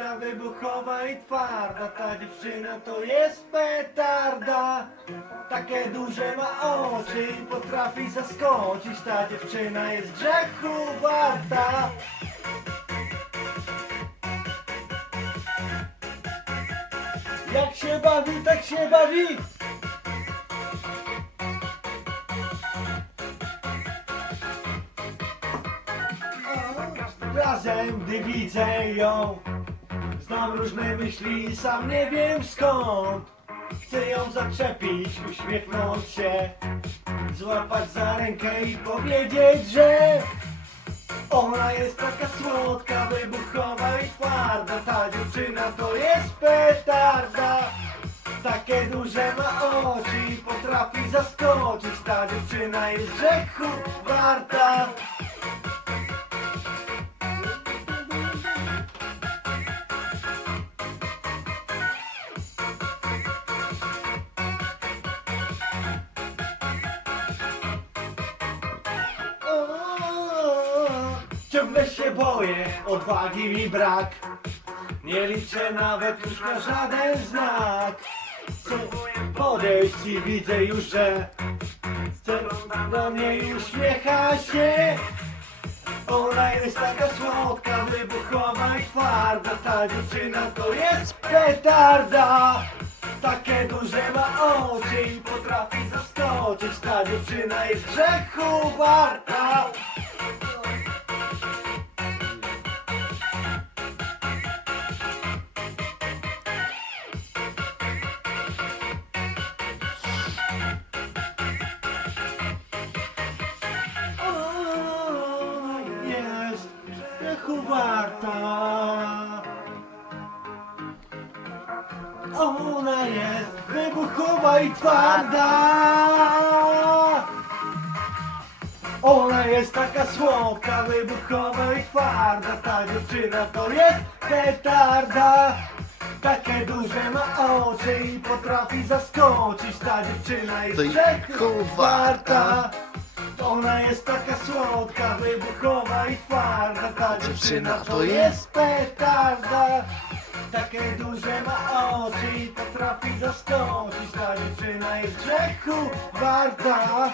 słodka, wybuchowa i twarda. Ta dziewczyna to jest petarda. Takie duże ma oczy i potrafi zaskoczyć. Ta dziewczyna jest grzechu warta. Jak się bawi, tak się bawi. Razem, gdy widzę ją, znam różne myśli, sam nie wiem skąd. Chcę ją zaczepić, uśmiechnąć się, złapać za rękę i powiedzieć, że ona jest taka słodka, wybuchowa i twarda. Ta dziewczyna to jest petarda. Takie duże ma oczy i potrafi zaskoczyć. Ta dziewczyna jest grzechu warta. Ciągle się boję, odwagi mi brak. Nie liczę nawet już na żaden znak. Próbuję podejść i widzę już, że do mnie i uśmiecha się. Ona jest taka słodka, wybuchowa i twarda. Ta dziewczyna to jest petarda. Takie duże ma oczy i potrafi zaskoczyć. Ta dziewczyna jest grzechu warta. Jest grzechu warta. Ona jest wybuchowa i twarda. Ona jest taka słodka, wybuchowa i twarda. Ta dziewczyna to jest petarda. Takie duże ma oczy i potrafi zaskoczyć. Ta dziewczyna jest grzechu warta. Ona jest taka słodka, wybuchowa i twarda. Ta dziewczyna to jest petarda. Takie duże ma oczy i potrafi zaskoczyć. Ta dziewczyna jest grzechu warta.